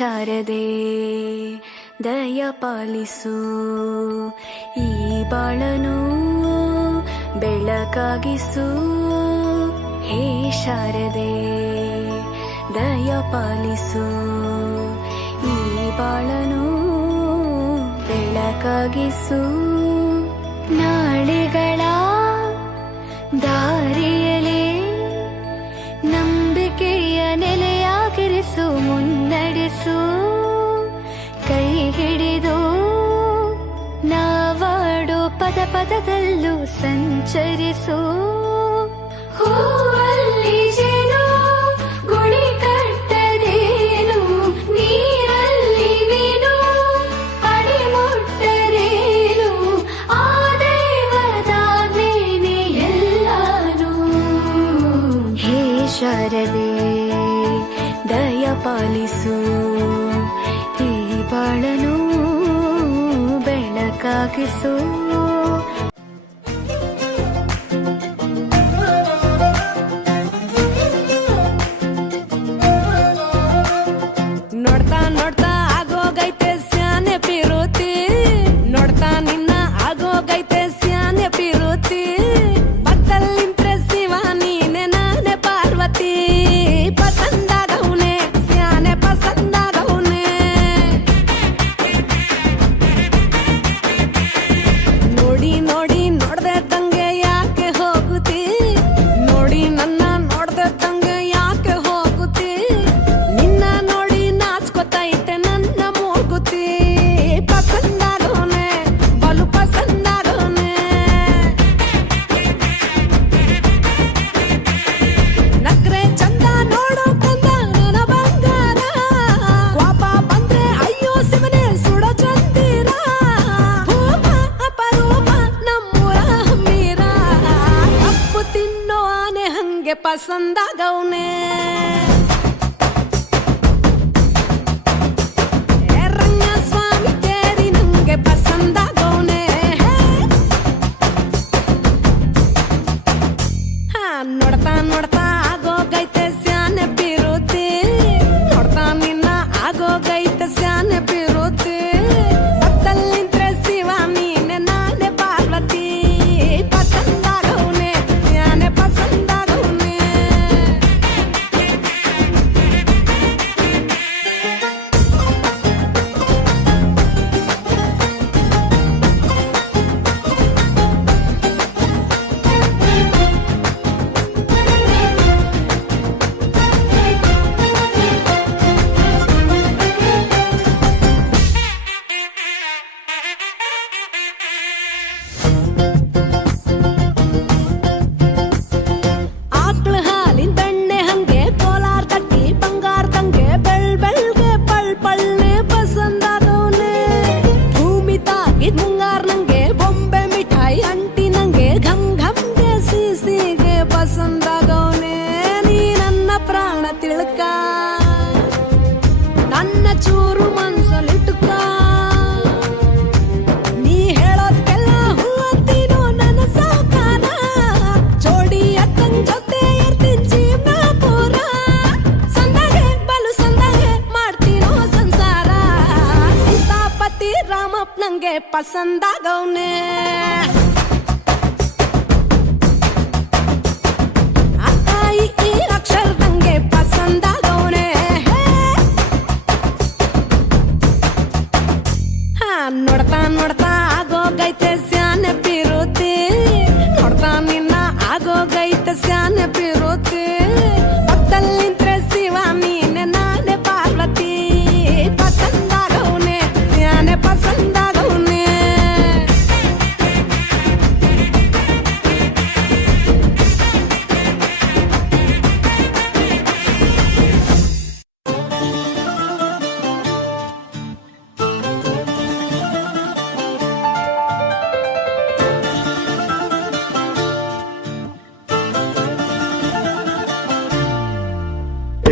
ಶಾರದೆ ದಯ ಪಾಲಿಸು, ಈ ಬಾಳನು ಬೆಳಕಾಗಿಸು. ಹೇ ಶಾರದೆ ದಯ ಪಾಲಿಸು, ಈ ಬಾಳನು ಬೆಳಕಾಗಿಸು. ನಾಳೆಗಳ ದಾರಿಯಲೇ ನಂಬಿಕೆಯ ನೆಲೆಯಾಗಿರಿಸು, ಮುನ್ನಡೆಸು. ಕೈ ಹಿಡಿದು ನಾವಾಡೋ ಪದ ಪದದಲ್ಲೂ ಸಂಚರಿಸು. ಹೂವಲ್ಲಿ ಜೇನು ಗುಡಿ ಕಟ್ಟದೇನು, ನೀರಲ್ಲಿ ಮೀನು ಅಡಿ ಮುಟ್ಟರೇನು, ಆ ದೇವದಾಜ್ಞೆನೇ ಎಲ್ಲಾನು. ಹೇ ಶಾರದೆ ದಯ ಪಾಲಿಸು, ಈ ಬಾಳನು ಬೆಳಕಾಗಿಸು. ನೋಡ್ತಾ ನೋಡ್ತಾ ಆಗೋಗೈತೆ ಸ್ಯಾನೆ ಪಿರುತಿ, ನೋಡ್ತಾ ನಿನ್ನ ಆಗೋಗೈತೆ ಸ್ಯಾನೆ ಪಿರುತಿ. ಪಕ್ಕದಲ್ಲಿಂತ್ರೆ ಶಿವ ನೀನೆ ನಾನೇ ಪಾರ್ವತಿ, ಪಸಂದಾಗವ್ನೆ ಸ್ಯಾನೆ ಪಸಂದಾಗವ್ನೆ. ನೋಡಿ ನೋಡಿ ನೋಡ್ದೆ ತಂಗೆ ಯಾಕೆ ಹೋಗುತ್ತಿ, ನೋಡಿ ನನ್ನ ನೋಡ್ದೆ ತಂಗೆ ಯಾಕೆ ಹೋಗುತ್ತಿ. ನಿನ್ನ ನೋಡಿ ನಾಚ್ಕೊತೈತೆ ನನ್ನ ಮೂಗುತಿ, ಪಸಂದಾಗವ್ನೆ ಬಲು ಪಸಂದಾಗವ್ನೆ. ನಕ್ರೆ ಚಂದ ನೋಡೋ ಕಂದ ನನ್ನ ಬಂಗಾರ, ಕೋಪ ಬಂದ್ರೆ ಅಯ್ಯೋ ಶಿವನೇ ಸುಡೋ ಚಂದಿರ. ಭೂಪ ಅಪರೂಪ ನಮ್ಮೂರ ಹಮ್ಮೀರ, ಕಪ್ಪು ತಿನ್ನೋ ಆನೆ ಹಂಗೆ ಪಸಂದಾಗವ್ನೆ. ರಂಗಸ್ವಾಮಿ ಕೇರಿ ನಂಗೆ ಪಸಂದಾಗವ್ನೆ. ನೋಡ್ತಾ ನೋಡ್ತಾ ಆಗೋಗೈತೆ ಸ್ಯಾನೆ ಪಿರುತಿ, ನೋಡ್ತಾ ನಿನ್ನ ಆಗೋಗೈತೆ ಸ್ಯಾನೆ ಪಿರುತಿ. ಪಕ್ಕದಲ್ಲಿಂತ್ರೆ ಶಿವ ನೀನೆ ನಾನೇ ಪಾರ್ವತಿ, ಪಸಂದಾಗವ್ನೆ ಸ್ಯಾನೆ ಪಸಂದಾಗವ್ನೆ. ಆಕ್ಳ ಹಾಲಿನ ಬೆಣ್ಣೆ ಹಂಗೆ, ಕೋಲಾರ ತಟ್ಟಿ ಬಂಗಾರದಂಗೆ, ಬೆಳ್ಬೆಳ್ಗೆ ಪಳ್ ಪಳ್ಳೆ ಪಸಂದಾಗವ್ನೆ. ಭೂಮಿ ತಾಗಿದ್ ಮುಂಗಾರ ನಂಗೆ, ಬೊಂಬೆ ಮಿಠಾಯಿ ಅಂಟಿ ನಂಗೆ, ಘಮ್ ಘಮ್ಗೆ ಸೀಸಿಗೆ ಪಸಂದಾಗವ್ನೆ. ನೀ ನನ್ನ ಪ್ರಾಣ ತಿಳ್ಕ, ನನ್ನ ಚೂರು ಮನ್ಸಲ್ಲಿಟ್ಕ. ನೀ ಹೇಳೋದ್ಕೆಲ್ಲ ಹೂ ಅಂತೀನೋ ನನ್ನ ಸಾಕಾರ, ಜೋಡಿ ಅಕ್ಕನ್ ಜೊತೆ ಇರ್ತೀನಿ ಜೀವನ ಪೂರ. ಸಂದಾಗೆ ಬಲು ಸಂದಾಗೆ ಮಾಡ್ತೀನೋ ಸಂಸಾರ, ಸೀತಾಪತಿ ರಾಮಪ್ಪ ನಂಗೆ ಪಸಂದಾಗವ್ನೆ. ಅಕ್ಕ ಈ ಅಕ್ಷರದಂಗೆ ಪಸಂದಾಗವ್ನೆ. ನೋಡ್ತಾ ನೋಡ್ತಾ ಆಗೋಗೈತೆ ಸ್ಯಾನೆ ಪಿರುತಿ, ನೋಡ್ತಾ ನಿನ್ನ ಆಗೋಗೈತೆ ಸ್ಯಾನೆ ಪಿರುತಿ. ಪಕ್ಕದಲ್ಲಿಂತ್ರೆ ಶಿವ ನೀನೆ ನಾನೇ ಪಾರ್ವತಿ, ಪಸಂದಾಗವ್ನೆ ಸ್ಯಾನೆ ಪಸಂದಾಗವ್ನೆ.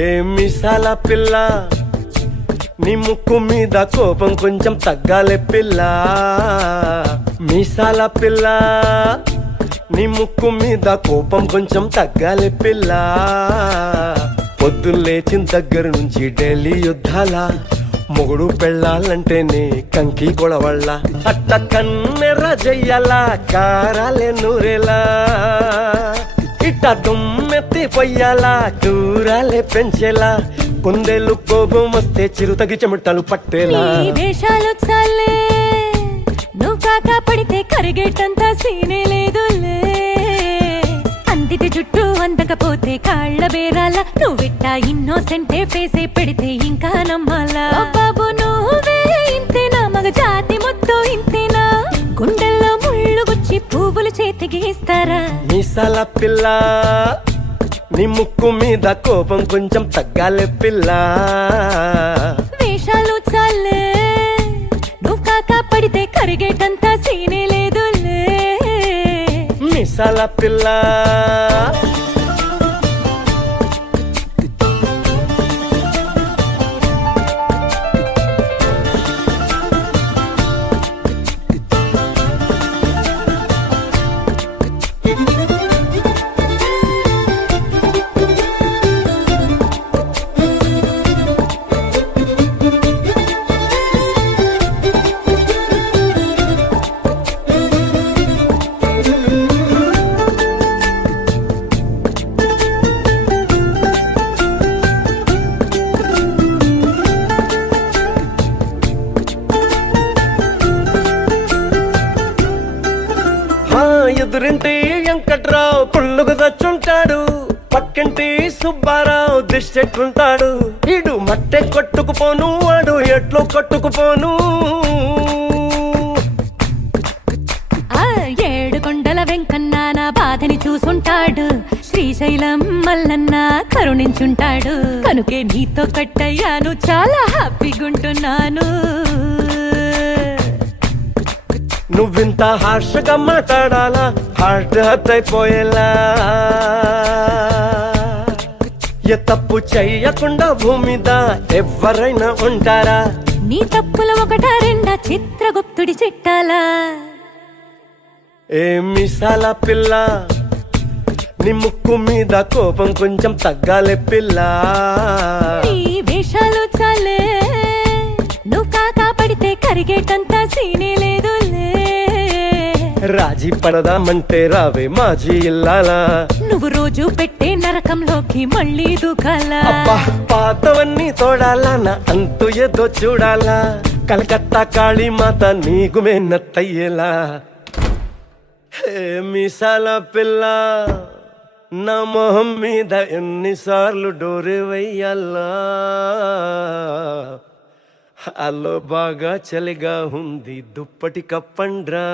ఏ మిసాల పిల్ల, నీ ముక్కు మీద కోపం కొంచెం తగ్గాలే పిల్ల. మీసాల పిల్ల, నీ ముక్కు మీద కోపం కొంచెం తగ్గాలే పిల్ల. పొద్దున్న లేచిన దగ్గర నుంచి డైలీ యుద్ధాల, మొగుడు పెళ్ళాలంటేనే కంకి కొడవళ్ళ అట్ట కన్నెర్ర జయ్యాల కారాలే నూరేలా ఇట్ట దుమ్మెత్తి పొయ్యాలా కూరాలే పెంచేలా కుందేలు కోపం వస్తే చిరుతగి చెమటలు పట్టేలా నీ వేషాలు చాలే నువ్వు కాక పడితే కరిగేటంత సీనే లేదులే అందిటి జుట్టు అందకపోతే కాళ్ళ బేరాల నువ్విట్ట ఇన్నోసెంటే ఫేసే పెడితే ఇంకా నమ్మాలా బాబు నువ్వే ఇంతేనా మగ జాతి మొత్తం ఇంతేనా గుండెల్లో ముళ్ళు గుచ్చి పువ్వులు చేతికి ఇస్తారా మీసాల పిల్ల నీ ముక్కు మీద కోపం కొంచెం తగ్గాలే పిల్ల వేషాలు చాలే నువ్వు కాక పడితే కరిగేటంత సీనే లేదులే మీసాల పిల్ల ఎదురింటి వెంకట్రావు పుల్లుకు తెచ్చుంటాడు పక్కింటి సుబ్బారావు దిష్టెట్టుంటాడు ఇడు మట్టె కొట్టుకుపోను వాడు ఎట్లో కొట్టుకుపోను ఆ ఏడు కొండల వెంకన్న నా బాధని చూసుంటాడు శ్రీశైలం మల్లన్న కరుణించుంటాడు కనుకే నీతో కట్టయ్యాను చాలా హ్యాపీగుంటున్నాను నువ్వింత హార్షగా మాట్లాడాలా హార్ట్ హర్ట్ అయిపోయేలా ఏ తప్పు చెయ్యకుండా భూమిద ఎవరైనా ఉంటారా నీ తప్పుల ఒకటా రెండా చిత్రగుప్తుడి చిట్టాలా ఏ మిసాల పిల్ల నీ ముక్కు మీద కోపం కొంచెం తగ్గాలే పిల్ల నీ వేషాలు చాలే నువ్వు కాకా పడితే కరిగేటంత సీనే లేదులే రాజీ పడదామంటే రావే మాజీ ఇల్లాలా నువ్వు రోజు పెట్టే నరకంలోకి మళ్ళీ దూకాలా అబ్బా పాతవన్నీ తోడాలా నా అంతు ఏదో చూడాలా కలకత్తా కాళీమాత నీకు మెన్నత్తయ్యేలా హే మీసాల పిల్ల నా మొహం మీద ఎన్నిసార్లు డోరే వెయ్యాలా అల్లో బాగా చలిగా ఉంది దుప్పటి కప్పండ్రా